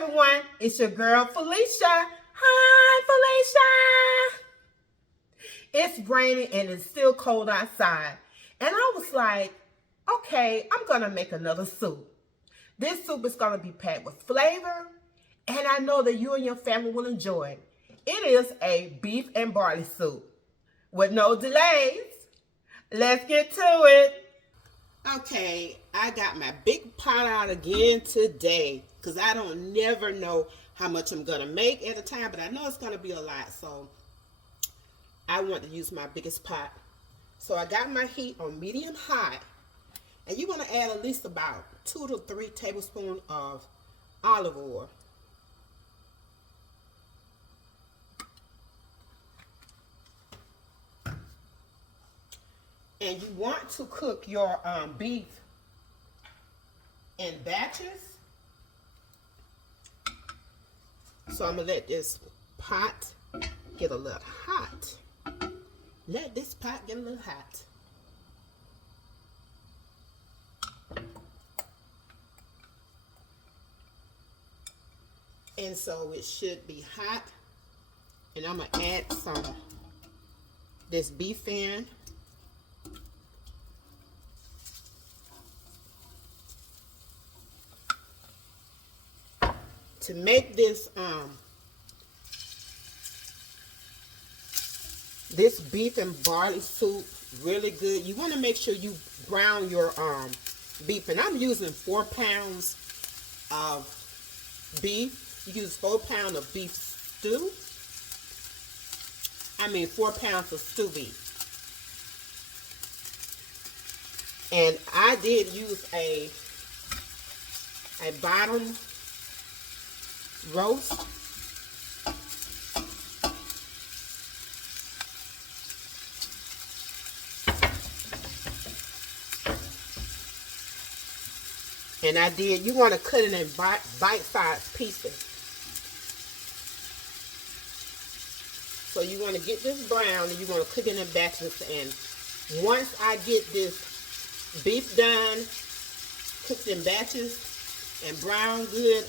everyone, it's your girl Felicia. Hi Felicia. It's raining and it's still cold outside. And I was like, okay, I'm gonna make another soup. This soup is gonna be packed with flavor, and I know that you and your family will enjoy it. It is a beef and barley soup. With no delays, let's get to it. Okay, I got my big pot out again today because I don't never know how much I'm going to make at a time, but I know it's going to be a lot, so I want to use my biggest pot. So I got my heat on medium high, and you want to add at least about 2 to 3 tablespoons of olive oil. And you want to cook your beef in batches. So I'm going to let this pot get a little hot. Let this pot get a little hot. And so it should be hot. And I'm going to add this beef in. To make this this beef and barley soup really good, you want to make sure you brown your beef. And I'm using 4 pounds of beef. You use 4 pounds of beef stew. 4 pounds of stew beef. And I did use a bottom roast. And you want to cut it in bite-sized pieces. So you want to get this brown and you want to cook it in batches. And once I get this beef done, cooked in batches and brown good,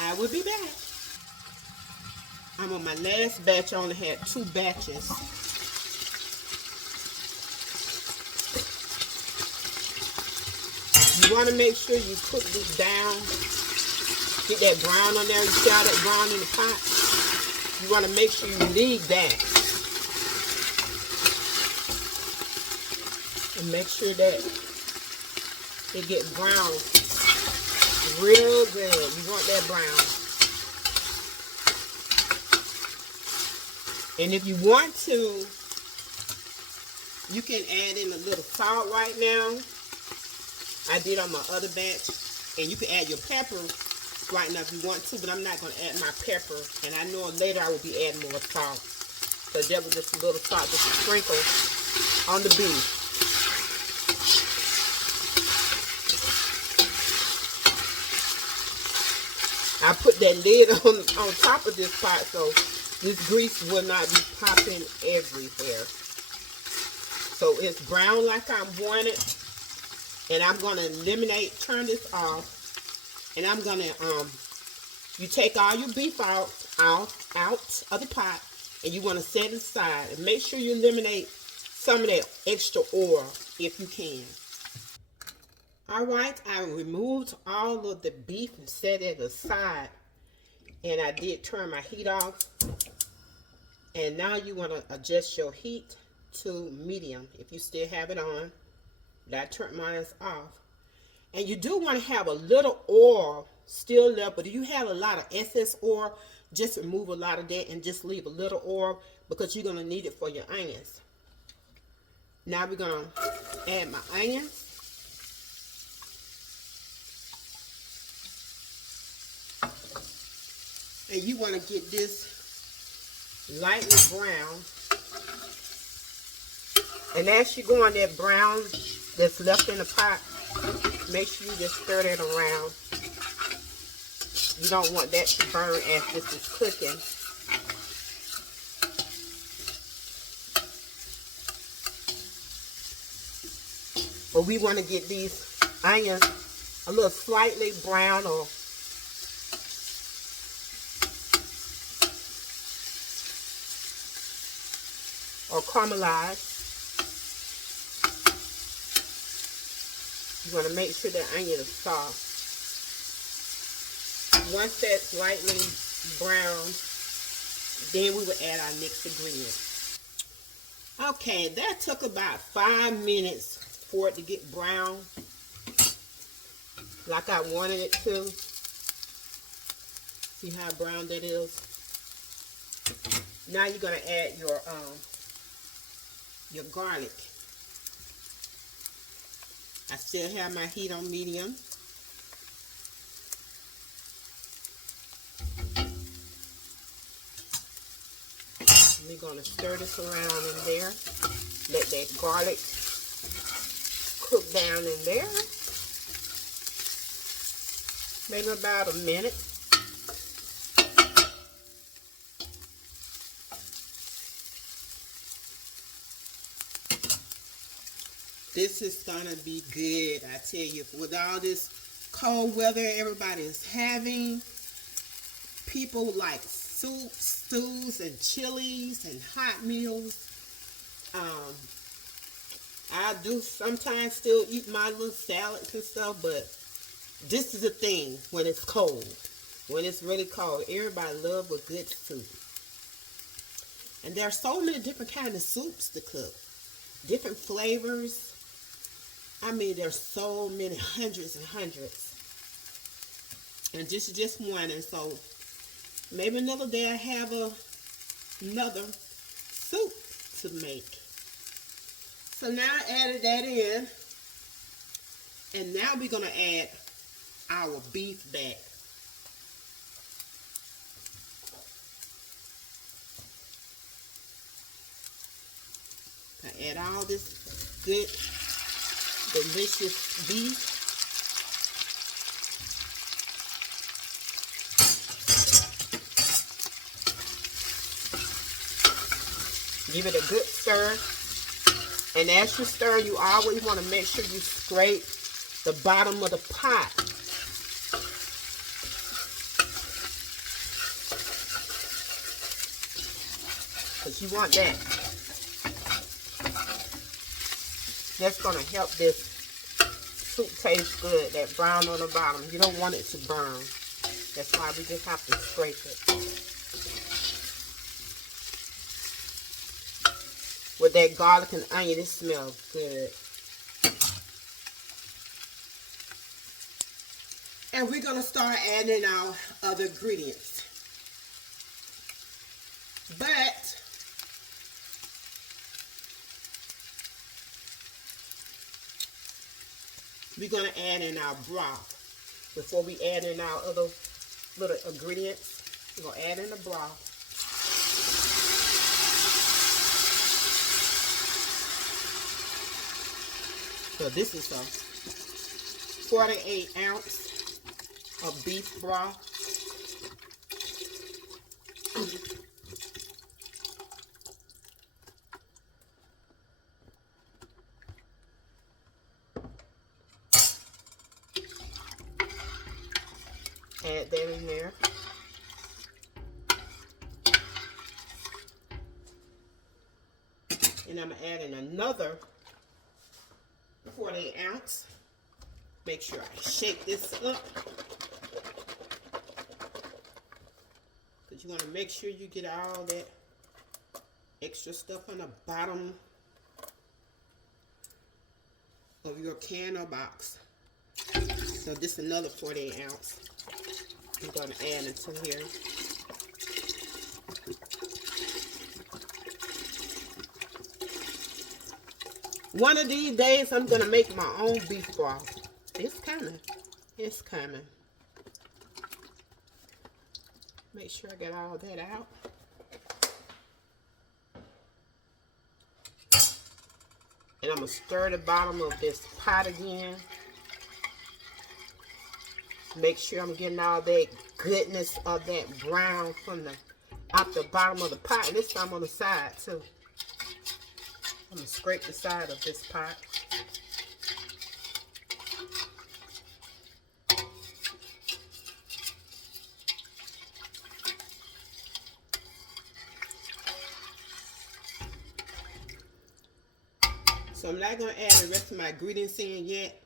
I will be back. I'm on my last batch. I only had 2 batches. You want to make sure you cook this down. Get that brown on there. You see all that brown in the pot? You want to make sure you leave that. And make sure that it gets brown real good. You want that brown. And if you want to, you can add in a little salt right now. I did on my other batch. And you can add your pepper right now if you want to, but I'm not going to add my pepper. And I know later I will be adding more salt. So that was just a little salt, just a sprinkle on the beef. I put that lid on top of this pot so this grease will not be popping everywhere. So it's brown like I want it. And I'm going to turn this off. And I'm going to, you take all your beef out of the pot. And you want to set it aside. And make sure you eliminate some of that extra oil if you can. Alright, I removed all of the beef and set it aside. And I did turn my heat off. And now you want to adjust your heat to medium if you still have it on. But I turned mine off. And you do want to have a little oil still left. But if you have a lot of excess oil, just remove a lot of that and just leave a little oil because you're going to need it for your onions. Now we're going to add my onions. And you want to get this lightly brown. And as you go on that brown that's left in the pot, make sure you just stir that around. You don't want that to burn as this is cooking. But we want to get these onions a little slightly brown or or caramelized. You want to make sure that onion is soft. Once that's lightly brown, then we will add our next ingredient. Okay, that took about 5 minutes for it to get brown, like I wanted it to. See how brown that is? Now you're gonna add your garlic. I still have my heat on medium. We're going to stir this around in there. Let that garlic cook down in there. Maybe about a minute. This is going to be good, I tell you. With all this cold weather everybody is having, people like soups, stews, and chilies, and hot meals. I do sometimes still eat my little salads and stuff, but this is the thing when it's cold. When it's really cold, everybody loves a good soup. And there are so many different kinds of soups to cook. Different flavors. I mean, there's so many, hundreds and hundreds. And this is just one, and so maybe another day I have another soup to make. So now I added that in, and now we're going to add our beef back. I add all this good, delicious beef. Give it a good stir. And as you stir, you always want to make sure you scrape the bottom of the pot. Because you want that. That's going to help this soup taste good, that brown on the bottom. You don't want it to burn. That's why we just have to scrape it. With that garlic and onion, it smells good. And we're going to start adding our other ingredients. But we're going to add in our broth. Before we add in our other little ingredients, we're going to add in the broth. So this is a 48 ounce of beef broth. Add that in there. And I'm adding another 48 ounce. Make sure I shake this up. Because you want to make sure you get all that extra stuff on the bottom of your can or box. So this is another 48 ounce. I'm going to add into here. One of these days, I'm going to make my own beef broth. It's coming. It's coming. Make sure I get all that out. And I'm going to stir the bottom of this pot again. Make sure I'm getting all that goodness of that brown from the out the bottom of the pot. And this time on the side too. I'm going to scrape the side of this pot. So I'm not going to add the rest of my ingredients in yet.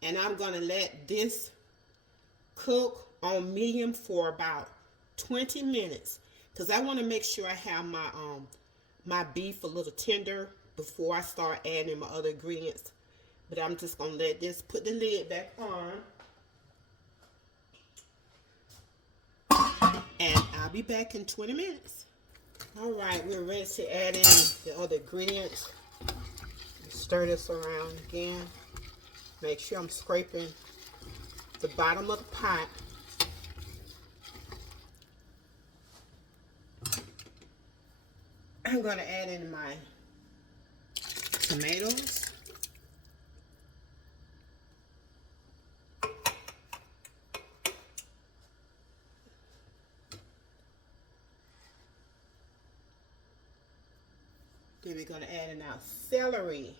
And I'm going to let this cook on medium for about 20 minutes. Because I want to make sure I have my beef a little tender before I start adding my other ingredients. But I'm just going to let this, put the lid back on. And I'll be back in 20 minutes. All right, we're ready to add in the other ingredients. Stir this around again. Make sure I'm scraping the bottom of the pot. I'm going to add in my tomatoes. Then we're going to add in our celery.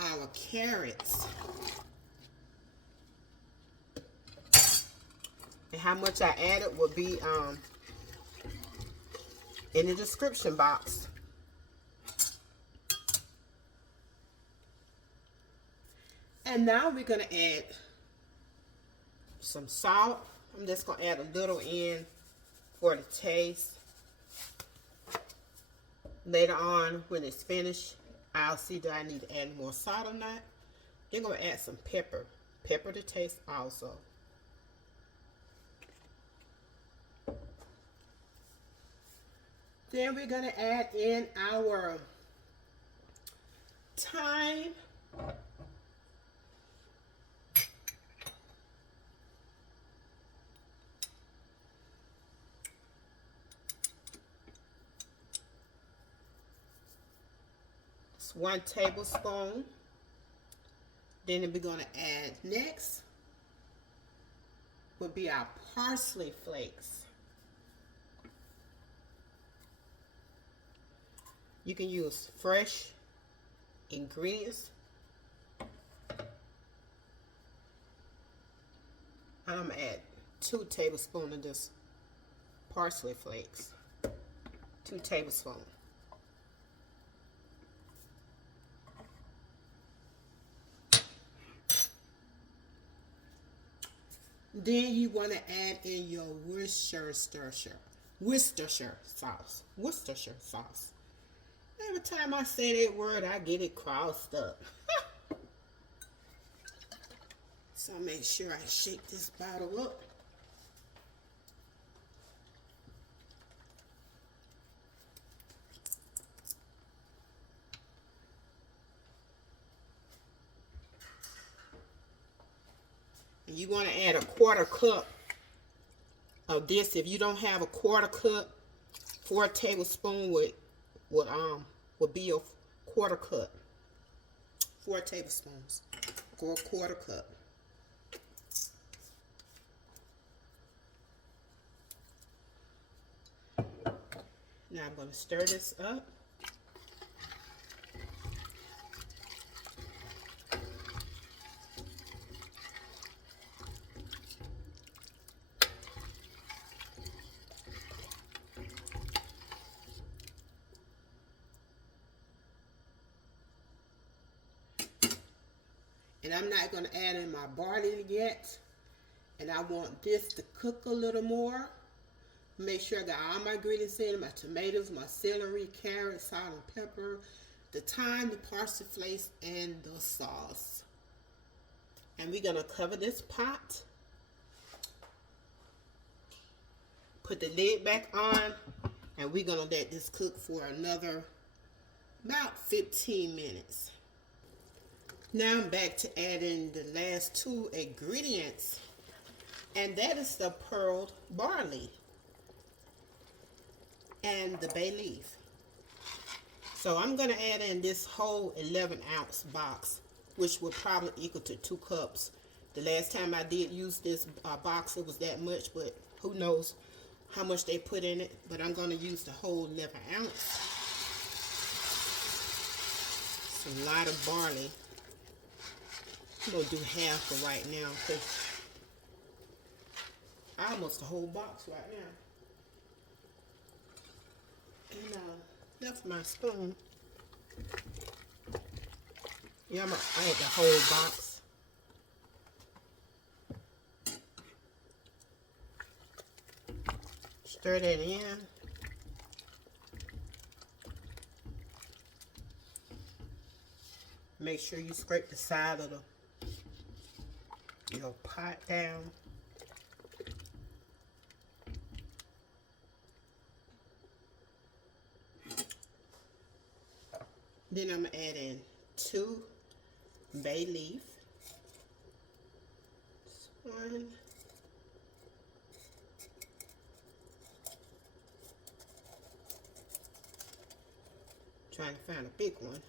Our carrots. And how much I added will be in the description box. And now we're going to add some salt. I'm just going to add a little in for the taste. Later on, when it's finished, I'll see that I need to add more salt or not. Then I'm going to add some pepper. Pepper to taste also. Then we're going to add in our thyme. It's 1 tablespoon. Then we're going to add next will be our parsley flakes. You can use fresh ingredients. I'm going to add 2 tablespoons of this parsley flakes. 2 tablespoons. Then you want to add in your Worcestershire sauce. Worcestershire sauce. Every time I say that word, I get it crossed up. So make sure I shake this bottle up. And you want to add a 1/4 cup of this. If you don't have a 1/4 cup, 4 tablespoons would be your 1/4 cup. 4 tablespoons or a 1/4 cup. Now I'm going to stir this up. And I'm not going to add in my barley yet. And I want this to cook a little more. Make sure I got all my ingredients in. My tomatoes, my celery, carrots, salt and pepper, the thyme, the parsley flakes, and the sauce. And we're going to cover this pot. Put the lid back on. And we're going to let this cook for another about 15 minutes. Now I'm back to adding the last 2 ingredients, and that is the pearled barley and the bay leaf. So I'm going to add in this whole 11-ounce box, which would probably equal to 2 cups. The last time I did use this box, it was that much, but who knows how much they put in it. But I'm going to use the whole 11 ounce. It's a lot of barley. I'm going to do half for right now because almost the whole box right now. And left my spoon. Yeah, I ate the whole box. Stir that in. Make sure you scrape the side of your pot down. Then I'm going to add in 2 bay leaf. This one. Trying to find a big one.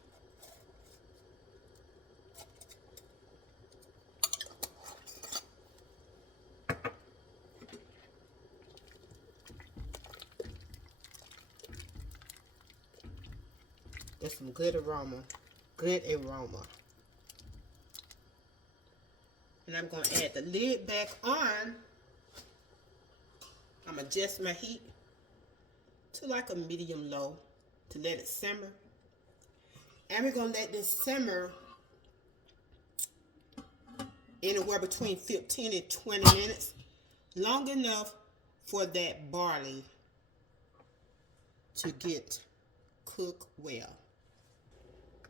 There's some good aroma. Good aroma. And I'm going to add the lid back on. I'm going to adjust my heat to like a medium low to let it simmer. And we're going to let this simmer anywhere between 15 and 20 minutes. Long enough for that barley to get cooked well.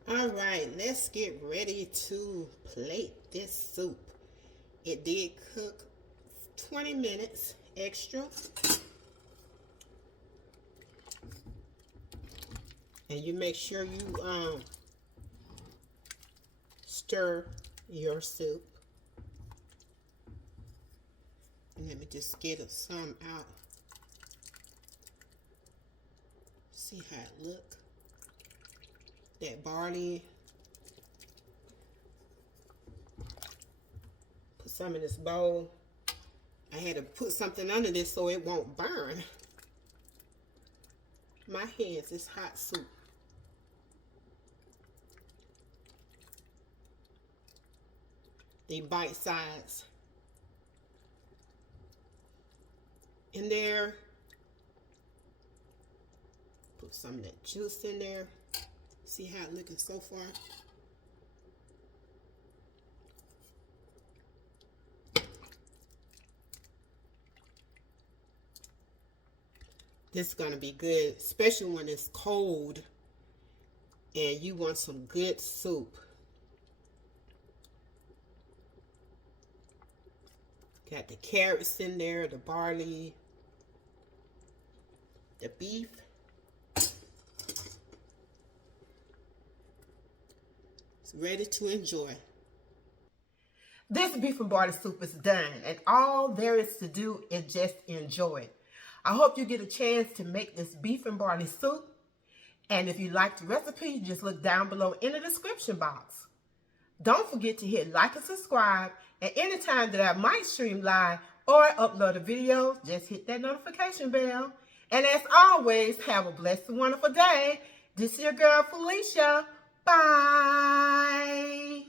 All right, let's get ready to plate this soup. It did cook 20 minutes extra. And you make sure you stir your soup. And let me just get some out. See how it look. That barley. Put some in this bowl. I had to put something under this so it won't burn. My hands, it's hot soup. They bite size. In there. Put some of that juice in there. See how it's looking so far? This is going to be good, especially when it's cold and you want some good soup. Got the carrots in there, the barley, the beef. It's ready to enjoy. This beef and barley soup is done, and all there is to do is just enjoy it. I hope you get a chance to make this beef and barley soup. And if you like the recipe, just look down below in the description box. Don't forget to hit like and subscribe. And anytime that I might stream live or upload a video, just hit that notification bell. And as always, have a blessed and wonderful day. This is your girl, Felicia. Bye.